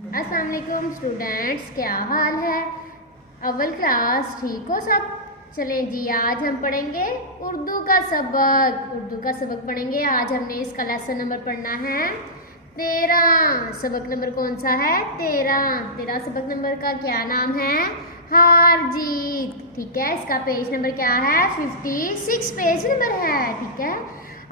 अस्सलाम वालेकुम स्टूडेंट्स, क्या हाल है। अव्वल क्लास, ठीक हो सब। चलें जी, आज हम पढ़ेंगे उर्दू का सबक पढ़ेंगे। आज हमने इसका लेसन नंबर पढ़ना है 13। सबक नंबर कौन सा है? 13 सबक नंबर का क्या नाम है? हार जीत। ठीक है, इसका पेज नंबर क्या है? 56 पेज नंबर है। ठीक है,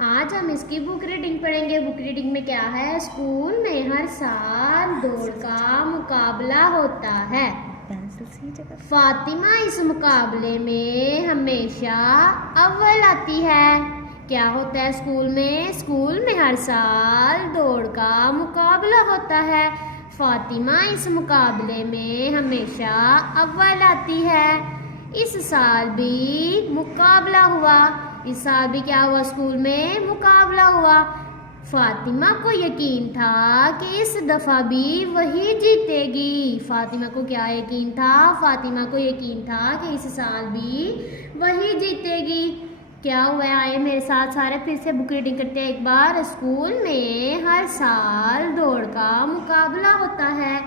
आज हम इसकी बुक रीडिंग पढ़ेंगे। बुक रीडिंग में क्या है? स्कूल में हर साल दौड़ का मुकाबला होता है। फातिमा इस मुकाबले में हमेशा अव्वल आती है। क्या होता है स्कूल में? स्कूल में हर साल दौड़ का मुकाबला होता है। फातिमा इस मुकाबले में हमेशा अव्वल आती है। इस साल भी मुकाबला हुआ। इस साल भी क्या हुआ? स्कूल में मुकाबला हुआ। फातिमा को यकीन था कि इस दफ़ा भी वही जीतेगी। फातिमा को क्या यकीन था? फातिमा को यकीन था कि इस साल भी वही जीतेगी। क्या हुआ? आए मेरे साथ सारे, फिर से बुक रीडिंग करते हैं एक बार। स्कूल में हर साल दौड़ का मुकाबला होता है।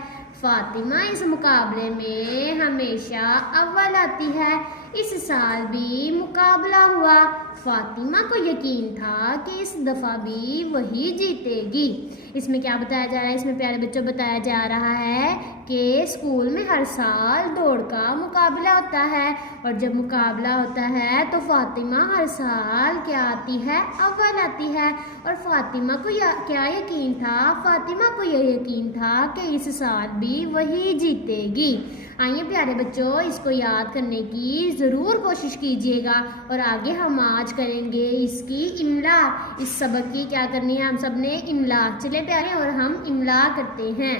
फातिमा इस मुकाबले में हमेशा अव्वल आती है। इस साल भी मुकाबला हुआ। फातिमा को यकीन था कि इस दफ़ा भी वही जीतेगी। इसमें क्या बताया जा रहा है? इसमें प्यारे बच्चों बताया जा रहा है कि स्कूल में हर साल दौड़ का मुकाबला होता है, और जब मुकाबला होता है तो फातिमा हर साल क्या आती है? अव्वल आती है। और फातिमा को क्या यकीन था? फातिमा को यह यकीन था कि इस साल भी वही जीतेगी। आइए प्यारे बच्चों, इसको याद करने की ज़रूर कोशिश कीजिएगा। और आगे हम आज करेंगे इसकी इमला। इस सबक की क्या करनी है? हम सब ने इमला। चले प्यारे, और हम इमला करते हैं।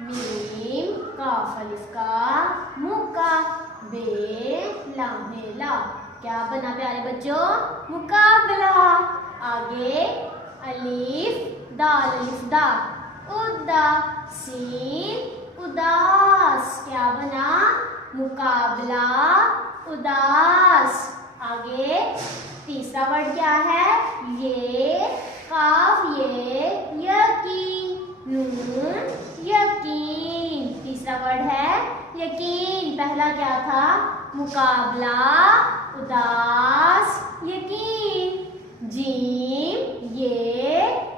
मीम काफ अलिफ का मुक्का बे लाम ला। क्या बना प्यारे बच्चों? मुकाबला। आगे अलिफ दाल अलिफ दा उदा सीन उदास। क्या बना? मुकाबला उदास। आगे तीसरा वर्ड क्या है? ये काफ ये यकीन नून यकीन। तीसरा वर्ड है यकीन। पहला क्या था? मुकाबला उदास यकीन। जीम ये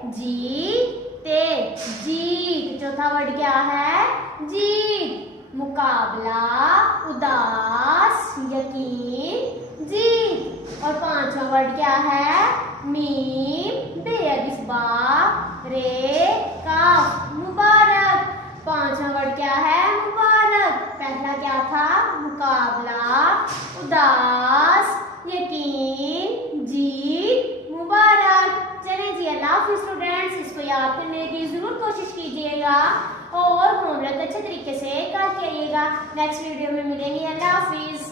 जीते जीत। चौथा वर्ड क्या है? जीत। मुकाबला उदास यकीन जीत। और पांचवा वर्ड क्या है? मीम बे अलिफ बा रे काफ मुबारक। पांचवा वर्ड क्या है? मुबारक। पहला क्या था? मुकाबला उदास यकीन जीत मुबारक। चलिए जी, अल्लाह हाफिज़ स्टूडेंट्स। इसको याद करने की जरूर कोशिश कीजिएगा और होमवर्क अच्छे तरीके से करके आइएगा। नेक्स्ट वीडियो में मिलेंगे। अल्लाह हाफिज़।